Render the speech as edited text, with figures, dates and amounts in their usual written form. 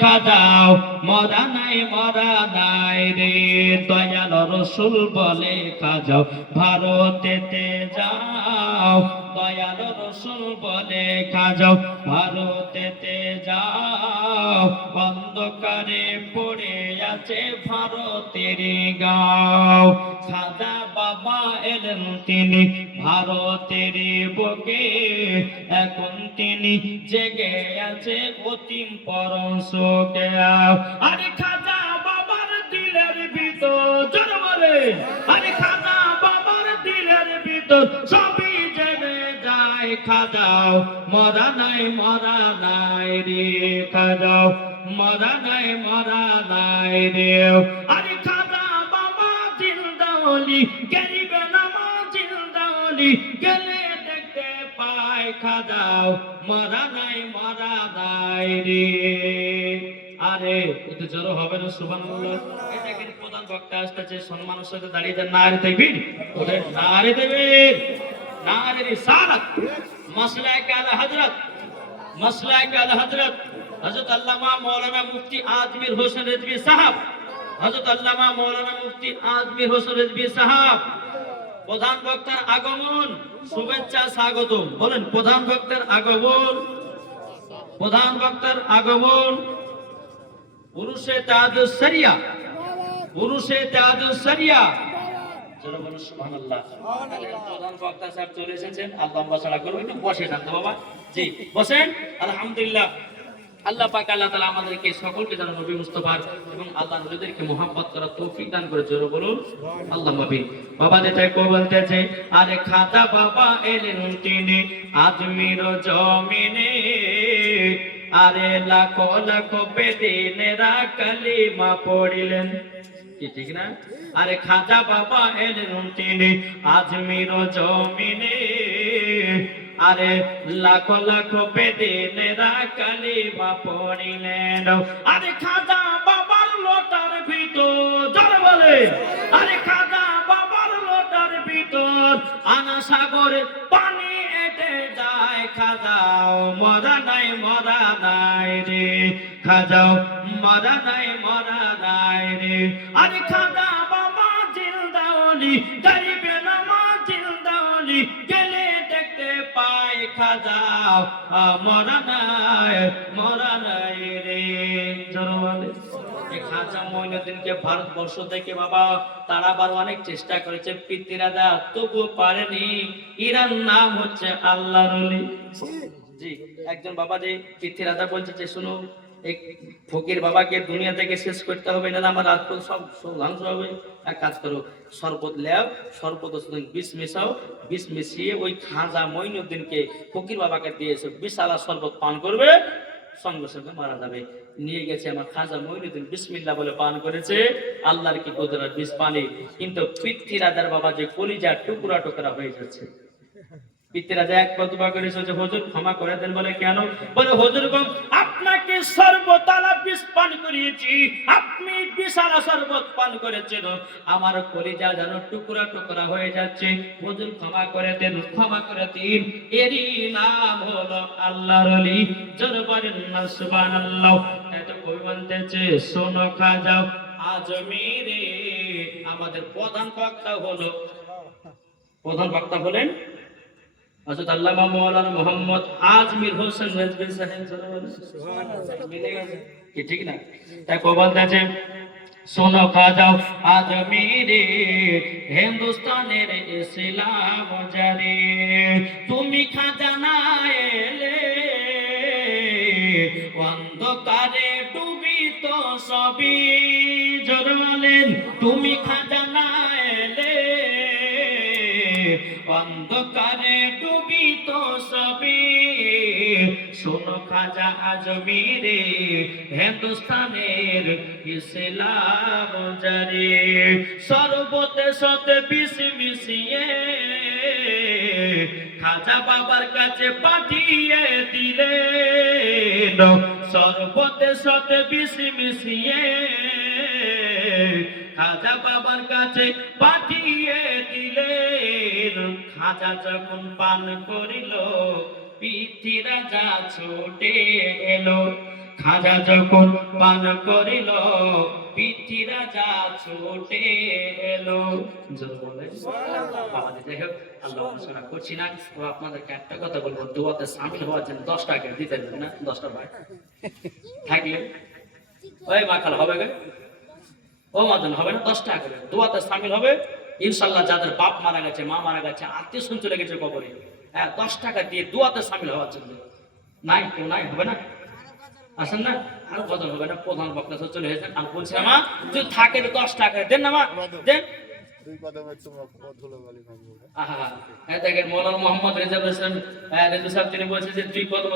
খাজাও মরা নাই রে দয়াল রসুল বলে খাজাও ভারতেতে যাও দয়াল রসুল বলে খাজাও ভারতেতে যাও অন্ধকারে পড়ে আছে ভারতের গাঁও খাজা বাবা এলেন তিনি ভারতের বুকে এখন তিনি জেগে আছে অতিম পরম সুখে আরে খাজা বাবার দিলের ভিতর জোর বলে আরে খাজা বাবার দিলের ভিতর সবই জেগে যায় খাজাও মরা নাই রে খাজাও মরা নাই রে আরে খাজা বাবা জিন্দাওলি গরিবে নামাজ জিন্দাওলি গেলে দেখতে পায় খাজাও মরা নাই রে আরে একটু জোর হবে না সুবহানাল্লাহ এটা কিন্তু প্রধান বক্তা আসছে সম্মানের সাথে দাঁড়িয়ে যান নারে তাকবীর ওরে নারে তাকবীর নারে রিসালাত মাসলাক আলা হযরত হযরত আল্লামা মাওলানা মুফতি আজমির হোসেন রিজভী সাহেব হযরত আল্লামা মাওলানা মুফতি আজমির হোসেন রিজভী সাহেব প্রধান বক্তার আগমন শুভেচ্ছা স্বাগতম বলেন প্রধান বক্তার আগমন পুরুষে তাজুস শরিয়া চলো বলো সুবহানাল্লাহ প্রধান বক্তা সাহেব চলে এসেছেন আল্লাহ বাসারা করবে একটু বসে যান তো বাবা জি বসেন আলহামদুলিল্লাহ আল্লাহ পাক আল্লাহ তাআলা আমাদেরকে সকলকে যেন নবী মুস্তাফার এবং আল্লাহ নবীদেরকে মহব্বত করার তৌফিক দান করে জোরে বলুন আল্লাহুম্মা আমিন বাবা যেটাই কো বলতেছে আরে খাজা বাবা এলেন তিনি আজমির জমিনে আরে লাখো লাখো বেদিনেরা কালিমা পড়িলেন কি ঠিক না আরে খাজা বাবা এলেন তিনি আজমির জমিনে আরে লাখো লাখো বেদিনেরা কালিমা পড়িলেন আরে খাজা বাবার লোটার ভিতর জোরে বলে আরে খাজা বাবার লোটার ভিতর আনা সাগরে পানি এটে যায় খাজাও মরা নাই রে খাজাও মরা নাই রে আরে খাজা বাবা জিন্দাওলি গরিবে নামাজ জিন্দাওলি গেলে দেখতে পায় খাজাও মরা নাই রে জরওয়ালে খাজা মঈনুদ্দিনকে ভারতবর্ষ থেকে বাবা তাড়াবার অনেক চেষ্টা করেছে পিতৃরাজা তবু পারেনি ইরান নাম হচ্ছে আল্লাহর ওলি জি একজন বাবা যে পিতৃরাজা বলছে যে শুনো এক ফকির বাবাকে দুনিয়া থেকে শেষ করতে হবে না আমার রাত সব ধ্বংস হবে এক কাজ করো শরবত লেও শরবত বিষ মেশাও বিষ মিশিয়ে ওই খাজা মঈনুদ্দিনকে ফকির বাবাকে দিয়েছে বিশালা শরবত পান করবে সঙ্গে সঙ্গে মারা যাবে নিয়ে গেছে আমার খাজা মঈনুদ্দিন বিসমিল্লাহ বলে পান করেছে আল্লাহর কি কুদরত বিষ পানি কিন্তু পৃথ্বীরাজার বাবা যে কলিজা টুকরা টুকরা হয়ে যাচ্ছে পিতৃরাজা এক প্রতিভা করেছে যে হুজুর ক্ষমা করে দেন বলে কেন বলে হুজুর আপনাকে সর্বতালা বিষ পান করিয়েছি আপনি বিশালা শরবত পান করেছেন আমার কলিজা যেন টুকরা টুকরা হয়ে যাচ্ছে হুজুর ক্ষমা করে দিন এরই নাম হলো আল্লাহর ওলি জোরে বলেন না সুবহানাল্লাহ এত কই বলতেছে শোনো খাজাও আজমিরে আমাদের প্রধান বক্তা হলেন হযরত আল্লামা মাওলানা মুহাম্মদ আজমির হোসেন রিজভী সাহেব সুবহানাল্লাহ মিলে গেছে কি ঠিক না তাই কো বলতেছে শোনো খাজাও আজমিরে হিন্দুস্তানের ইসলাম জারি তুমি খাজা না এলে অন্ধকারে ডুবিত সবই জোরে বলেন তুমি খাজা না এলে অন্ধকারে ডুবিত সবই শোনো খাজা আজমিরে হিন্দুস্তানের ইসলাম জারি সর্বতে সতে বিষ মিশিয়ে খাজা বাবার কাছে পাঠিয়ে দিলেন সর্বতে সতে বিষ মিশিয়ে খাজা বাবার কাছে পাঠিয়ে দিলেন খাজা যখন পান করিল পিতৃরাজা ছুটে এলো খাজা যখন পান করিল পিতৃ রাজা ছুটে এলো। জোরে বলে বাবাজি। যাই হোক, আল্লাহ আলোচনা করছি না। ও আপনাদেরকে একটা কথা বলবো, দোয়াতে সামিল হওয়ার জন্য 10 টাকা দিতে দেবেন না, 10টা ভাই থাকলে ওই মাখাল হবে গে, ও মাজন হবে না, 10 টাকা করে দোয়াতে সামিল হবে ইনশাআল্লাহ। যাদের বাপ মারা গেছে, মা মারা গেছে, আত্মীয় স্বজন চলে গেছে কবরে, হ্যাঁ 10 টাকা দিয়ে দোয়াতে সামিল হওয়ার জন্য। নাই কেউ নাই, হবে না, আসেন না, আর বদল হবে না। প্রধান বক্তা তো চলে এসেছেন, আমি বলছি মা যদি থাকে তো 10 টাকা দেন না মা, দেন। আহা, দেখেন মৌলানা মোহাম্মদ রেজা হোসেন রেজা সাহেব তিনি বলছেন যে 2 কদম